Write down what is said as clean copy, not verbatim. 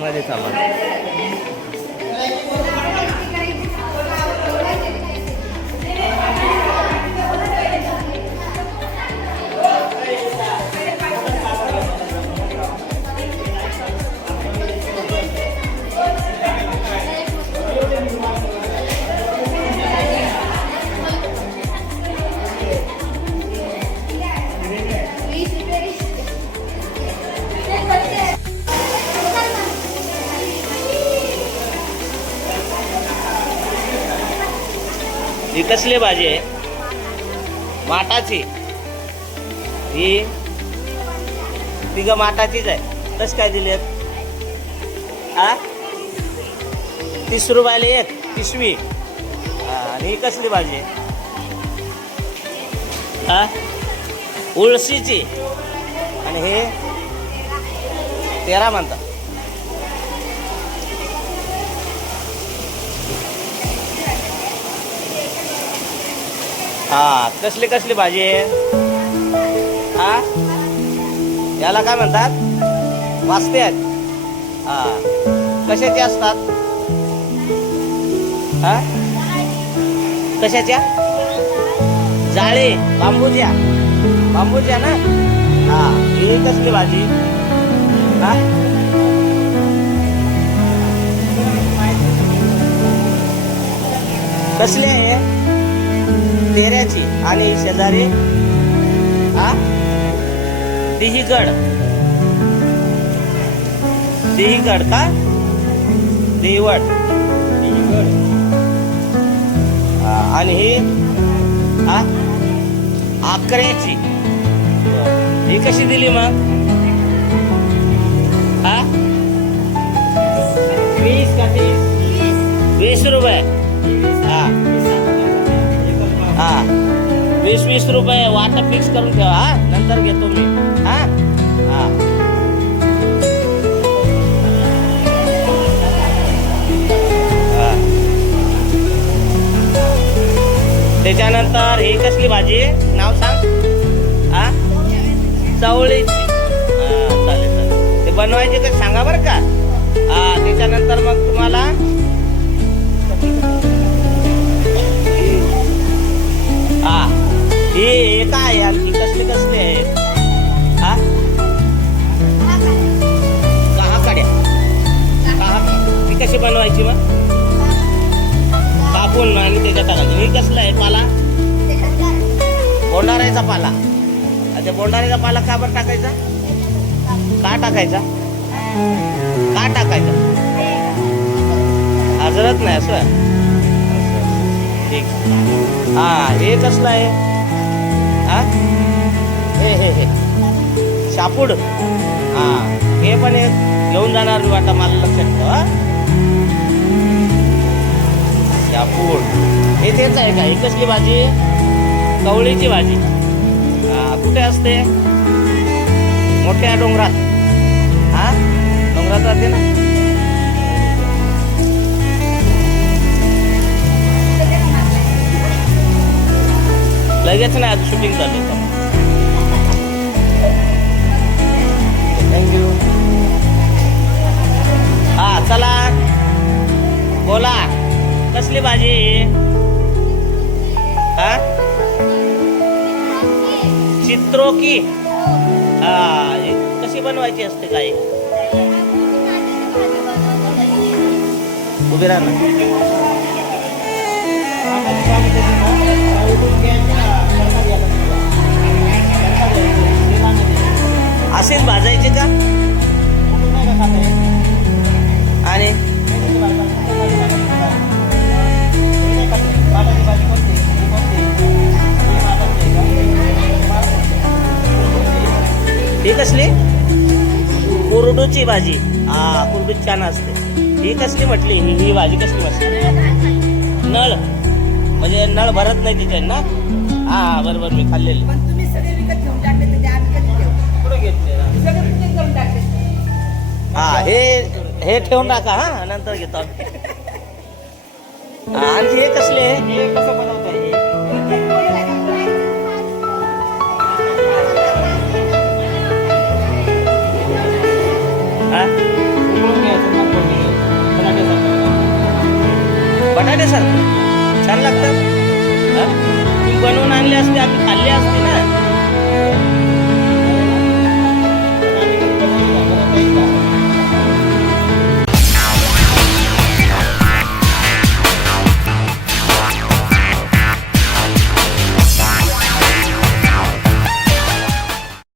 मध्ये सामान. ही कसली भाजी आहे? माठाची. ही तिघ माठाचीच आहे. कस काय दिलेत? 30 रुपयाला एक पिशवी. आणि ही कसली भाजी आहे? उळशीची. आणि हे 13 म्हणतात. कसली कसली भाजी आहे? याला काय म्हणतात? वास्ते आहेत. कशाची असतात? कशाच्या? जाळे. बांबूच्या. बांबूच्या ना. ही कसली भाजी? कसली आहे? तेऱ्याची. आणि शेजारी दिहीगड. दिहीगड का? देवड. आणि ही आकऱ्याची. ही कशी दिली मग? 20 रुपये. 20 रुपये वाटप फिक्स करून ठेवा. नंतर घेतो मी. त्याच्यानंतर ही कसली भाजी? नाव सांग. चवळीची. चालेल चालेल. ते बनवायचे का सांगा बरं का. त्याच्यानंतर मग तुम्हाला हे काय आणखी कसले कसले आहेत? काहाकड्या. ती कशी बनवायची मग? कापून आणि त्याच्यात टाकायची. हे कसलं आहे? पाला. बोंडाऱ्याचा पाला. अच्छा, बोंडाऱ्याचा पाला का बरं टाकायचा? का टाकायचा? का टाकायचा? हजरत नाही असं. ठीक. हे कसलं आहे? हे शापूड. हे पण एक घेऊन जाणार मी वाटतं. मला लक्षात ठेव. शापूड. हे तेच आहे का? ही कसली भाजी? कवळीची भाजी. कुठे असते? मोठ्या डोंगरात. डोंगरात राहते ना. लगेच नाही. आज शूटिंग चालू आहे. थँक्यू. चला बोला. कसली भाजी? चित्रोकी. कशी बनवायची असते? काय? उभी राहा ना. असेच भाजायचे का? आणि ही कसली? कुरडूची भाजी. कुरडू छान असते. ही कसली म्हटली? ही भाजी कसली म्हटली? नळ. म्हणजे नळ भरत नाही तिथे ना. बरोबर. मी खाल्लेली. हे ठेवून टाका. नंतर घेतो. आणखी हे कसले? हे कसं बनवता? बटाट्यासारखं छान लागतात. तुम्ही बनवून आणले असते, आम्ही खाल्ले असते ना.